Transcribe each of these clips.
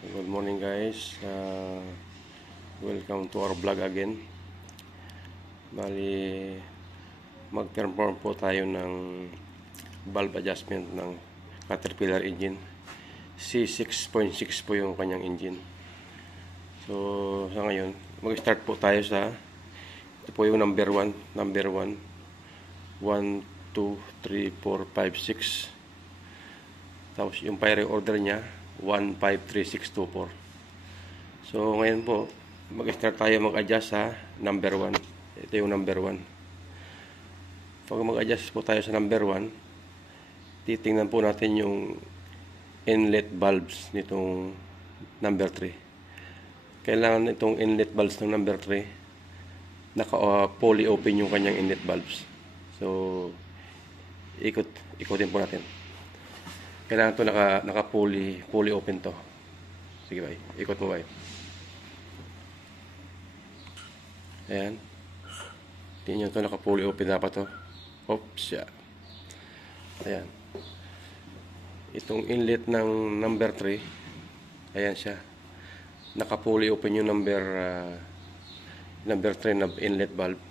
Good morning guys, welcome to our vlog again. Bali, mag-perform po tayo ng valve adjustment ng Caterpillar engine. C6.6 po yung kanyang engine. So sa ngayon, mag-start po tayo sa ito po yung number 1, 1, 2, 3, 4, 5, 6. Tapos yung firing order niya 153624. So ngayon po, mag-start tayo mag-adjust sa number 1. Ito yung number 1. Pag mag-adjust po tayo sa number 1, titingnan po natin yung inlet valves nitong number 3. Kailangan itong inlet valves ng number 3 naka-fully open yung kanyang inlet valves. So ikutin po natin. Kailangan ito fully open to. Sige bay, ikot mo bay. Ayan. Tingnan nyo ito, fully open dapat to. Oops, yeah. Ayan. Itong inlet ng number 3, ayan siya. Fully open yung number 3 na inlet valve.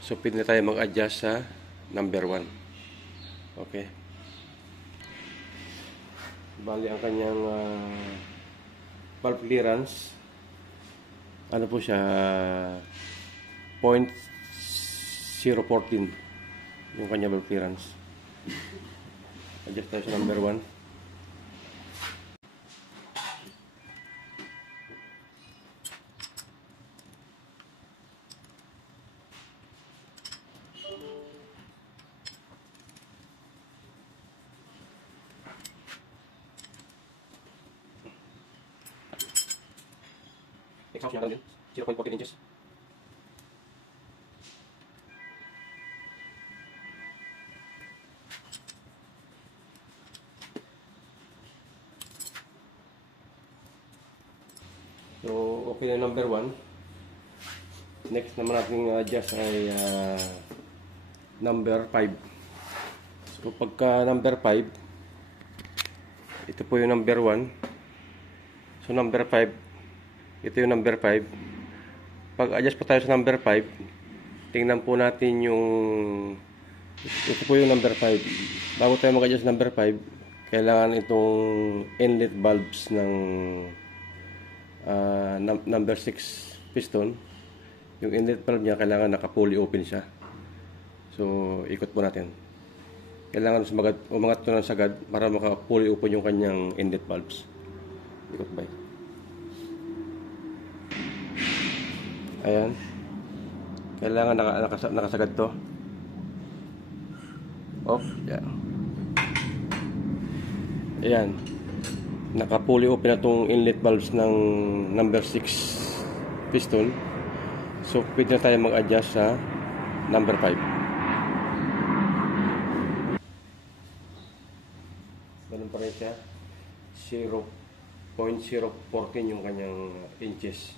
So pwede na tayo mag-adjust sa number 1. Okay. Bali ang kanyang valve clearance, ano po siya, 0.014 yung kanyang valve clearance. Adjust tayo sa number 1. Exhaust niya lang din, 0.14 inches. So, okay na number 1. Next naman natin adjust ay number 5. So, pagka number 5, ito po yung number 1. So, number 5, ito yung number 5. Pag-adjust po tayo sa number 5, tingnan po natin yung ito po yung number 5. Bago tayo mag-adjust number 5, kailangan itong inlet valves ng number 6 piston. Yung inlet valve niya kailangan naka-fully open siya. So, ikot po natin. Kailangan umangat ito ng sagad para maka-fully open yung kanyang inlet valves. Ikot ba? Ayan. Kailangan nakasagad to. Off. Yeah. Ayan. Naka-fully open na itong inlet valves ng number 6 piston. So, pwede na tayo mag-adjust sa number 5. Ganun pa rin siya. 0.014 yung kanyang inches.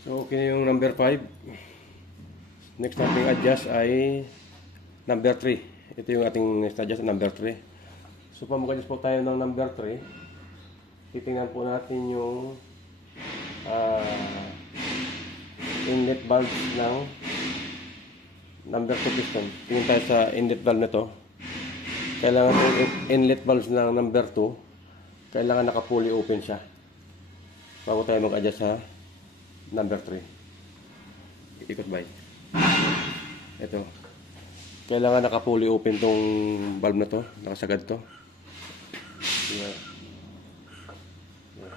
So, okay na yung number 5. Next nating adjust ay number 3. Ito yung ating next adjust, number 3. So, pag mag-adjust po tayo ng number 3, titingnan po natin yung inlet valve ng number 2 piston. Tingnan tayo sa inlet valve na to. Kailangan yung inlet valve ng number 2, kailangan naka-fully open siya bago tayo mag-adjust sa number 3. Ikot ba? Ito. Kailangan naka-fully open tong valve na to, nakasagad to. Yeah. Yeah.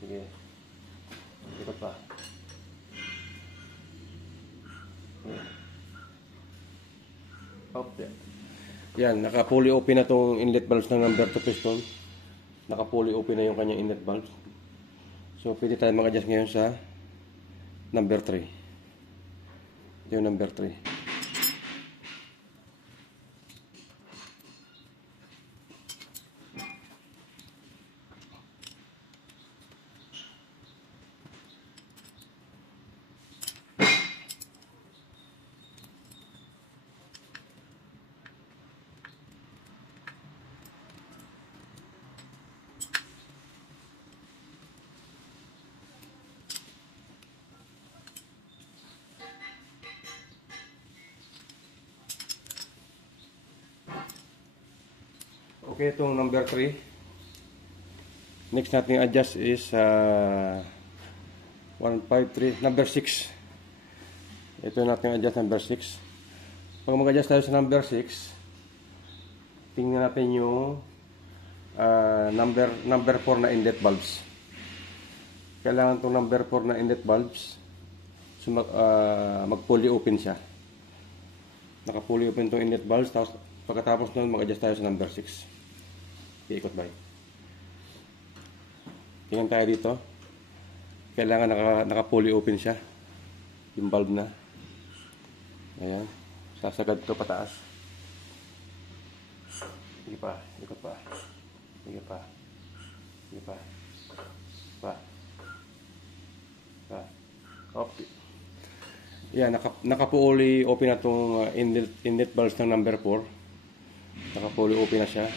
Sige. Ikot pa. Yeah. Okay. Yan, naka-fully open na tong inlet valves ng number 2 piston. Naka-fully open na yung kanyang inlet valve. So, pwede tayo mag-adjust ngayon sa number 3. Ito yung number 3. Okay, itong number 3. Next natin adjust is 153, number 6. Ito natin adjust number 6. Pag mag-adjust tayo sa number 6, tingnan natin yung number 4 na inlet valves. Kailangan itong number 4 na inlet valves mag-fully open siya. Naka-fully open itong inlet valves. Tapos, pagkatapos nun, mag-adjust tayo sa number 6. Iikot ba? Tingnan tayo dito. Kailangan naka-fully open siya. Yung valve na. Ayan. Sasagad ito pataas. Sige pa. Ikot pa. Sige pa. Sige pa. Pa. Pa. Okay. Ayan. Naka-fully open na itong inlet valves ng number 4. Naka-fully open na siya.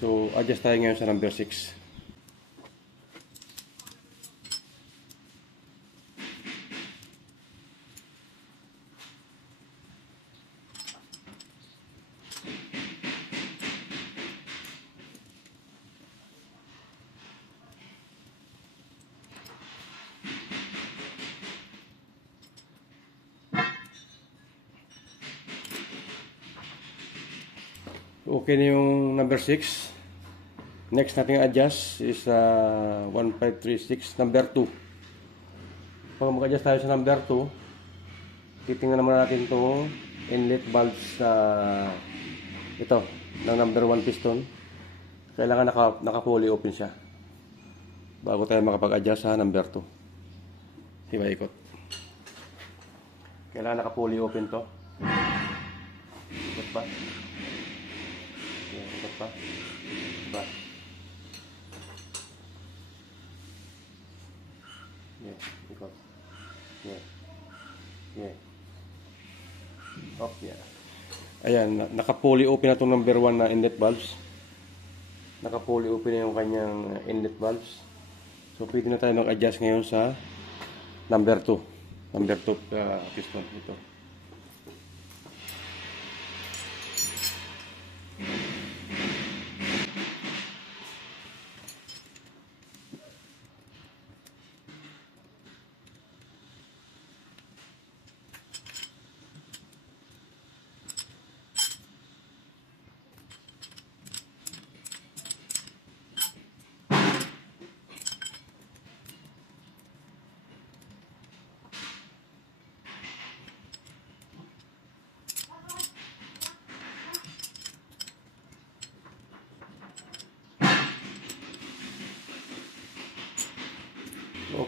So, adjust tayo ngayon sa number 6. Okay na yung number 6. Next natin adjust is 1536, number 2. Pag mag-adjust tayo sa number 2, titingnan naman natin itong inlet valves ito, ng number 1 piston. Kailangan naka-fully open siya bago tayo makapag-adjust sa number 2. Diba, ikot. Kailangan naka-fully open to. Ikot pa. Ikot pa. Ba. Yeah, ikot. Yeah. Yeah. Oh, yeah. Ayan, naka-fully open na itong number 1 na inlet valves. Naka-fully open na yung kanyang inlet valves. So, pwede na tayo mag-adjust ngayon sa number 2. Number 2 piston. Ito.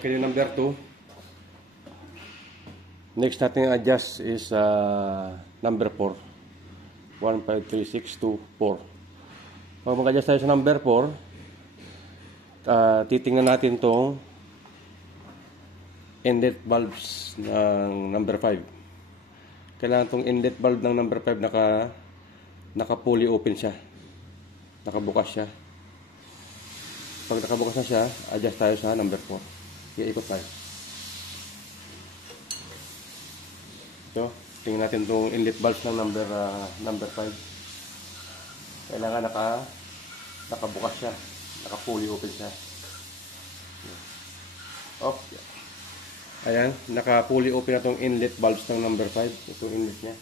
Okay, yung number 2. Next natin adjust is number 4. 153624. Pag mag-adjust tayo sa number 4, titingnan natin itong inlet valves ng number 5. Kailangan itong inlet valve ng number 5 naka-fully open siya. Nakabukas siya. Pag nakabukas na siya, adjust tayo sa number 4. Ikot tayo. Ito, tingnan natin itong inlet valves ng number 5. Kailangan nakabukas siya. Naka-fully open siya. Okay. Ayan, naka-fully open na itong inlet valves ng number 5. Ito inlet niya.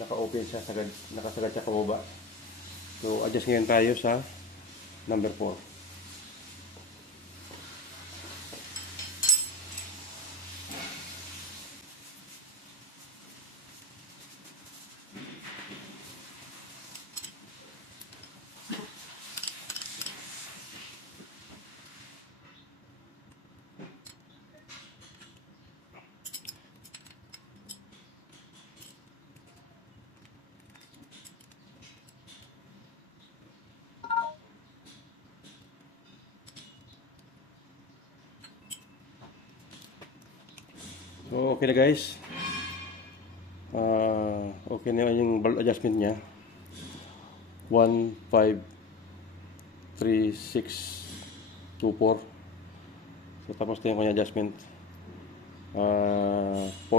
Naka-open siya, nakasagad siya pababa. So, adjust ngayon tayo sa number 4. So, okay na guys. Okay na yung valve adjustment niya. 153,624. So, tapos na yung kanyang adjustment. 0.014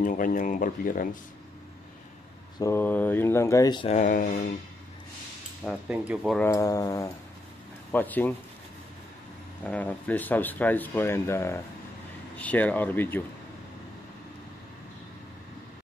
yung kanyang valve clearance. So, yun lang guys. Thank you for watching. Please subscribe po and share our video.